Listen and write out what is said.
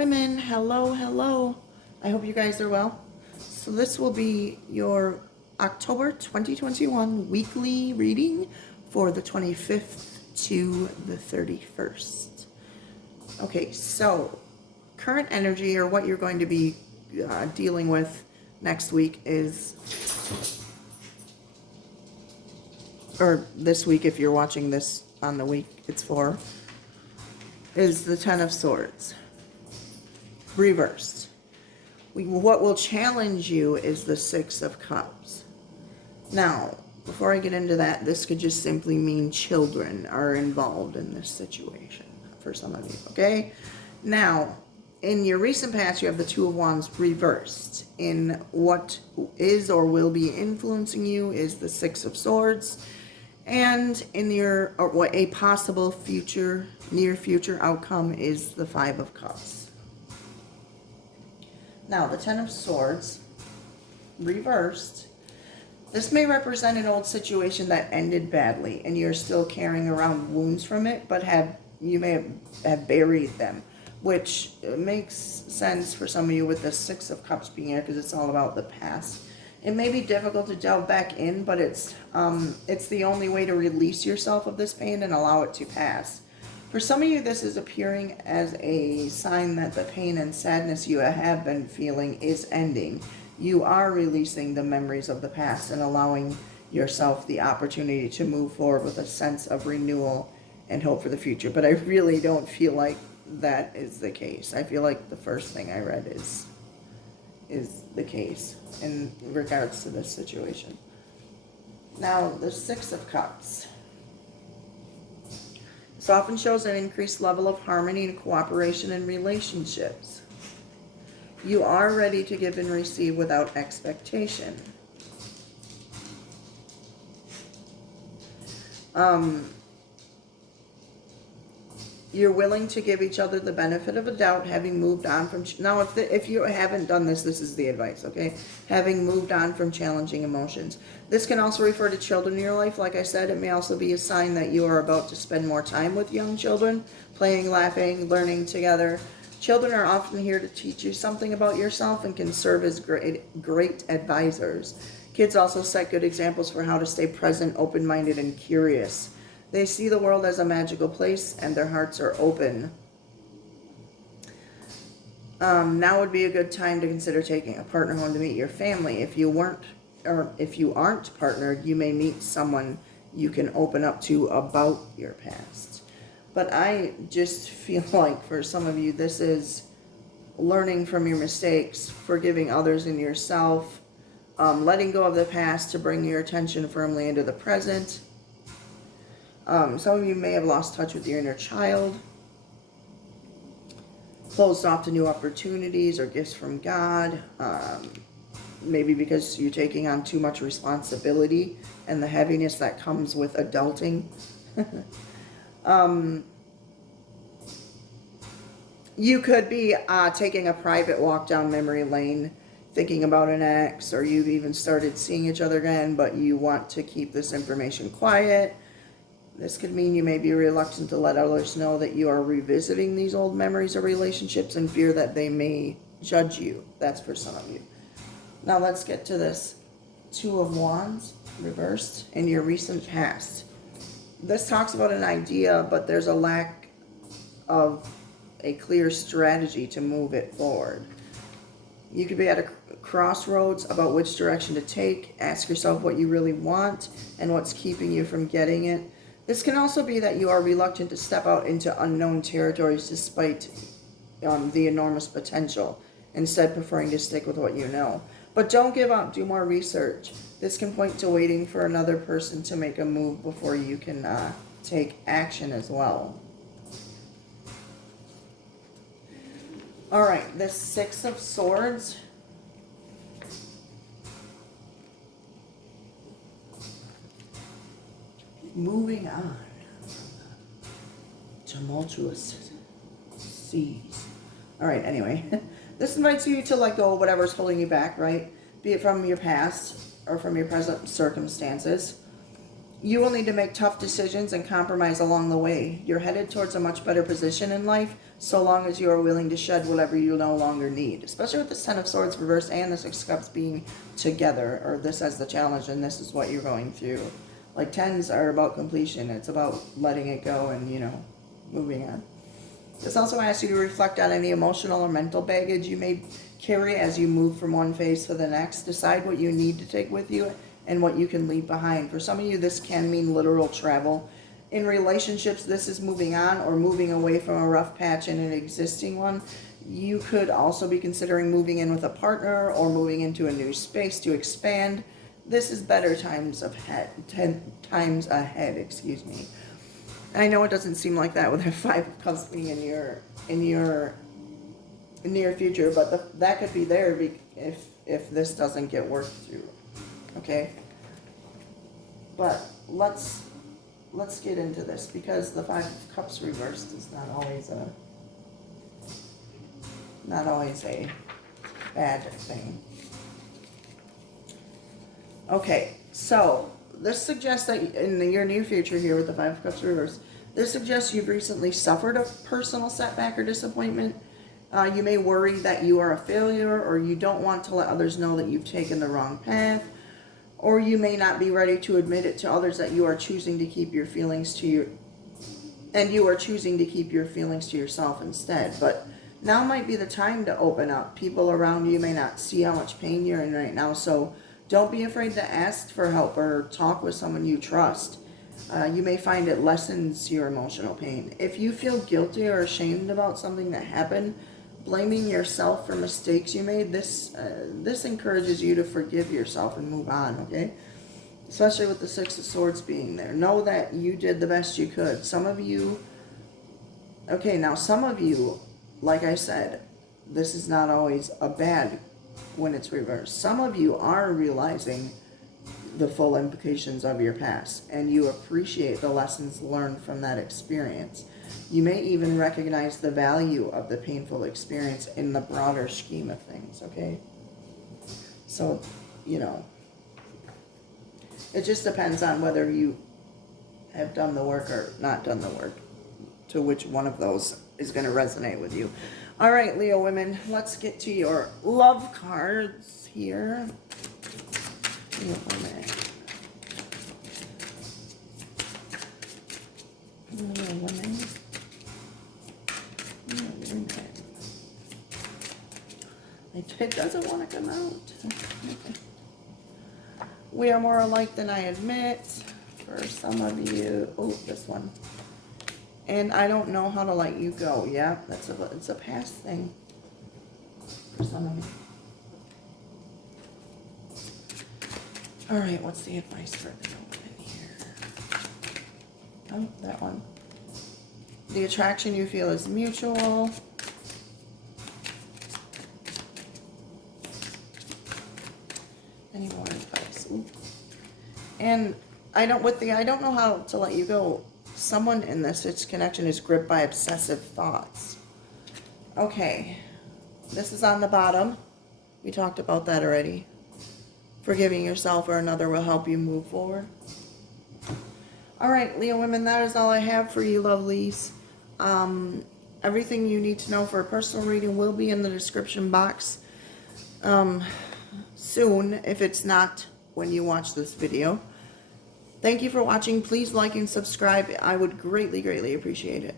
women, hello, hello. I hope you guys are well. So this will be your October 2021 weekly reading for the 25th to the 31st. Okay, so current energy, or what you're going to be dealing with next week is, or this week if you're watching this on the week it's for, is the Ten of Swords reversed. What will challenge you is the Six of Cups. Now, before I get into that, this could just simply mean children are involved in this situation for some of you, okay? Now, in your recent past, you have the Two of Wands reversed. In what is or will be influencing you is the Six of Swords. And in your, or what a possible future, near future outcome is the Five of Cups. Now, the Ten of Swords reversed. This may represent an old situation that ended badly, and you're still carrying around wounds from it, but you may have buried them, which makes sense for some of you with the Six of Cups being here, because it's all about the past. It may be difficult to delve back in, but it's the only way to release yourself of this pain and allow it to pass. For some of you, this is appearing as a sign that the pain and sadness you have been feeling is ending. You are releasing the memories of the past and allowing yourself the opportunity to move forward with a sense of renewal and hope for the future. But I really don't feel like that is the case. I feel like the first thing I read is the case in regards to this situation. Now, the Six of Cups. This often shows an increased level of harmony and cooperation in relationships. You are ready to give and receive without expectation. You're willing to give each other the benefit of a doubt, having moved on from... Now, if you haven't done this, this is the advice, okay? Having moved on from challenging emotions. This can also refer to children in your life. Like I said, it may also be a sign that you are about to spend more time with young children, playing, laughing, learning together. Children are often here to teach you something about yourself and can serve as great advisors. Kids also set good examples for how to stay present, open-minded, and curious. They see the world as a magical place, and their hearts are open. Now would be a good time to consider taking a partner home to meet your family. If you aren't partnered, you may meet someone you can open up to about your past. But I just feel like for some of you, this is learning from your mistakes, forgiving others and yourself, letting go of the past to bring your attention firmly into the present. Some of you may have lost touch with your inner child, closed off to new opportunities or gifts from God, maybe because you're taking on too much responsibility and the heaviness that comes with adulting. You could be taking a private walk down memory lane, thinking about an ex, or you've even started seeing each other again, but you want to keep this information quiet. This could mean you may be reluctant to let others know that you are revisiting these old memories or relationships and fear that they may judge you. That's for some of you. Now let's get to this Two of Wands reversed in your recent past. This talks about an idea, but there's a lack of a clear strategy to move it forward. You could be at a crossroads about which direction to take. Ask yourself what you really want and what's keeping you from getting it. This can also be that you are reluctant to step out into unknown territories despite the enormous potential, instead preferring to stick with what you know. But don't give up. Do more research. This can point to waiting for another person to make a move before you can take action as well. All right, the Six of Swords. Moving on. Tumultuous seas. All right, anyway. This invites you to let go of whatever's holding you back, right? Be it from your past or from your present circumstances. You will need to make tough decisions and compromise along the way. You're headed towards a much better position in life, so long as you are willing to shed whatever you no longer need. Especially with this Ten of Swords reversed and the Six of Cups being together, or this as the challenge, and this is what you're going through. Like, tens are about completion. It's about letting it go and, you know, moving on. This also asks you to reflect on any emotional or mental baggage you may carry as you move from one phase to the next. Decide what you need to take with you and what you can leave behind. For some of you, this can mean literal travel. In relationships, this is moving on or moving away from a rough patch in an existing one. You could also be considering moving in with a partner or moving into a new space to expand. This is better times ahead, 10 times ahead, excuse me. I know it doesn't seem like that with the Five of Cups being in your near future, but that could be there if this doesn't get worked through. Okay, but let's get into this, because the Five of Cups reversed is not always a bad thing. Okay, so this suggests that in your near future here with the Five of Cups reversed, this suggests you've recently suffered a personal setback or disappointment. You may worry that you are a failure, or you don't want to let others know that you've taken the wrong path. Or you may not be ready to admit it to others that you are choosing to keep your feelings to yourself instead. But now might be the time to open up. People around you may not see how much pain you're in right now, so don't be afraid to ask for help or talk with someone you trust. You may find it lessens your emotional pain. If you feel guilty or ashamed about something that happened, blaming yourself for mistakes you made, this encourages you to forgive yourself and move on, okay? Especially with the Six of Swords being there. Know that you did the best you could. Some of you, like I said, this is not always a bad when it's reversed. Some of you are realizing the full implications of your past, and you appreciate the lessons learned from that experience. You may even recognize the value of the painful experience in the broader scheme of things, okay? So, you know, it just depends on whether you have done the work or not done the work, to which one of those is going to resonate with you. All right, Leo women, let's get to your love cards here. Leo women. Leo women. It doesn't want to come out. We are more alike than I admit. For some of you, oh, this one. And I don't know how to let you go. Yeah, it's a past thing for some of you. All right, what's the advice for the woman here? Oh, that one. The attraction you feel is mutual. Any more advice? Ooh. And I don't know how to let you go. Someone in this connection is gripped by obsessive thoughts. Okay, this is on the bottom. We talked about that already. Forgiving yourself or another will help you move forward. All right, Leo women, that is all I have for you, lovelies. Everything you need to know for a personal reading will be in the description box soon, if it's not when you watch this video. Thank you for watching. Please like and subscribe. I would greatly, greatly appreciate it.